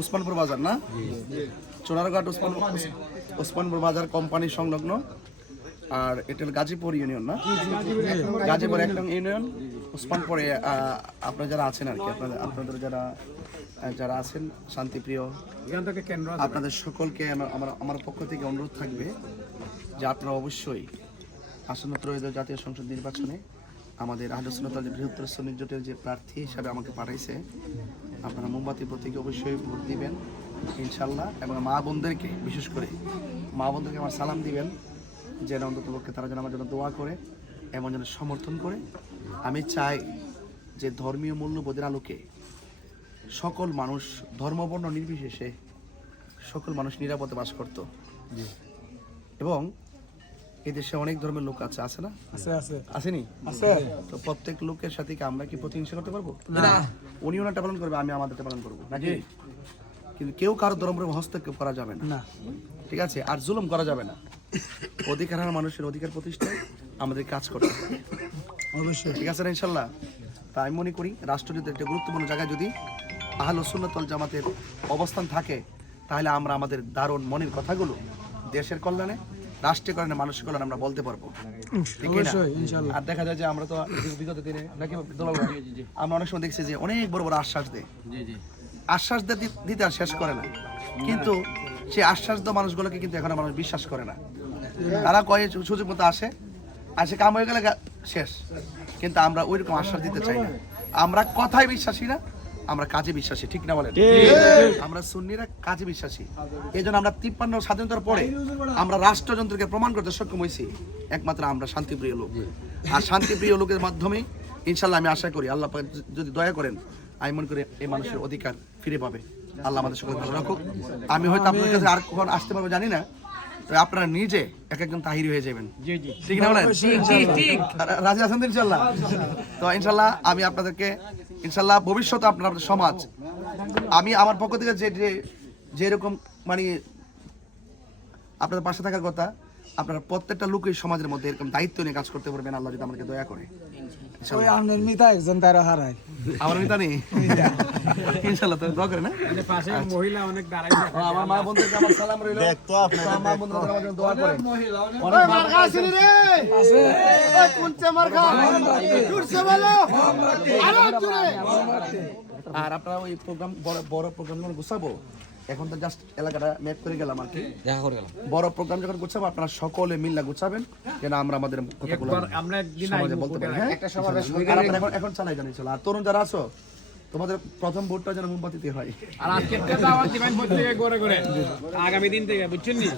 উসমানপুর বাজার না? চোনারঘাট উসমানপুর বাজার কোম্পানি সংলগ্ন। আর এটা হলো গাজীপুর ইউনিয়ন না? গাজীপুর 1 নং ইউনিয়ন উসমানপুরে। আপনারা যারা আছেন আর কি, আপনাদের যারা আছেন শান্তিপ্রিয়, আপনাদের সকলকে আমার পক্ষ থেকে অনুরোধ থাকবে যে আপনারা অবশ্যই আসন্ন ত্রয়োদশ জাতীয় সংসদ নির্বাচনে আমাদের আহলে সুন্নাত ওয়াল বৃহত্তর সুন্নি জোটের যে প্রার্থী হিসাবে আমাকে পাঠাইছে, আপনারা মোমবাতি প্রতীকে অবশ্যই ভোট দিবেন ইনশাল্লাহ। এবং মা বোনদেরকে, বিশেষ করে মা বোনদেরকে আমার সালাম দিবেন, যেন অন্ততপক্ষে তারা যেন আমার জন্য দোয়া করে এবং যেন সমর্থন করে। আমি চাই যে ধর্মীয় মূল্যবোধের আলোকে সকল মানুষ, ধর্মবর্ণ নির্বিশেষে সকল মানুষ নিরাপদে বাস করত। এবং এই দেশে অনেক ধর্মের লোক আছে না? আসেনি? তো প্রত্যেক লোকের সাথে কি আমরা কি প্রতিহিংসা করতে পারবো? না। উনি ওনারটা পালন করবে, আমি আমাদেরটা পালন করবো নাকি? কিন্তু কেউ কারো ধর্মের হস্তক্ষেপ করা যাবে না, ঠিক আছে? আর জুলুম করা যাবে না। অধিকারহারা মানুষের অধিকার প্রতিষ্ঠায় আমাদের কাজ করতে হবে অবশ্যই, ঠিক আছে না? ইনশাল্লাহ। তাই আমি মনে করি রাষ্ট্রযুদ্ধের একটা গুরুত্বপূর্ণ জায়গায় যদি আহলে সুন্নাত ওয়াল জামাতের অবস্থান থাকে, তাহলে আমরা আমাদের দারুণ মনের কথাগুলো দেশের কল্যাণে, রাষ্ট্রের কল্যাণে, মানুষের কল্যাণে আমরা বলতে পারবো। আর দেখা যায় যে আমরা তো বিগত দিনে নাকি আমরা অনেক সময় দেখছি যে অনেক বড় বড় আশ্বাস দেয়, আশ্বাস দিতে আর শেষ করে না, কিন্তু সেই আশ্বাস দেওয়া মানুষগুলোকে কিন্তু এখন মানুষ বিশ্বাস করে না। তারা কয়ে সুযোগ মতো আসে কাম হয়ে গেলে শেষ, কিন্তু আমরা ওই রকম আশ্বাস দিতে চাই না। আমরা কথায় বিশ্বাসী না, আমরা কাজে বিশ্বাসী, ঠিক না বলেন? আমরা সুন্নিরা কাজে বিশ্বাসী। এই জন্য আমরা 53 স্বাধীনতার পরে আমরা রাষ্ট্রযন্ত্রকে প্রমাণ করতে সক্ষম হয়েছি একমাত্র আমরা শান্তিপ্রিয় লোক। আর শান্তিপ্রিয় লোকের মাধ্যমে ইনশাল্লাহ আমি আশা করি আল্লাহ পাক যদি দয়া করেন, আমি মনে করি এই মানুষের অধিকার ফিরে পাবে। আল্লাহ আমাদের সকলকে ভালো রাখুক। আমি হয়তো আপনাদের কাছে আর কখন আসতে পারবো জানি না, তো আপনারা নিজে একজন তাহিরি হয়ে যাবেন, ঠিক না বলেন? রাজি আছেন তো ইনশাল্লাহ? তো ইনশাল্লাহ আমি আপনাদেরকে ইনশাল্লাহ ভবিষ্যতে আপনাদের সমাজ, আমি আমার পক্ষ থেকে যেরকম মানে আপনাদের পাশে থাকার কথা, আপনারা প্রত্যেকটা লোকই সমাজের মধ্যে এরকম দায়িত্ব নিয়ে কাজ করতে পারবেন, আল্লাহ যদি আমাকে দয়া করে। আমার মিতা নেই ইনশাল্লাহ, তো দোয়া করেন। আমার মা বোনদেরকে আমার সালাম রইল, আমার মা বোনদের আমার জন্য দোয়া করেন। আর আপনারা ওই প্রোগ্রাম বড় প্রোগ্রাম যখন গুছাবো, এখন তো জাস্ট এলাকাটা ম্যাপ করে গেলাম আর কি, দেখা করে গেলাম। বড় প্রোগ্রাম যখন গুছাবো আপনারা সকলে মিল্লা গুছাবেন, যেন আমরা আমাদের কথাগুলো আমরা একদিন বলতে পারি। হ্যাঁ, একটা সমাবেশ এখন চালাই জানি চলো। আর তরুণ যারা আছো, তোমাদের প্রথম ভোটটা যেন মোমবাতিতে হয়। আর আজকে দাওয়াত দিবেন প্রত্যেকে করে করে আগামী দিন থেকে, বুঝছেন নি?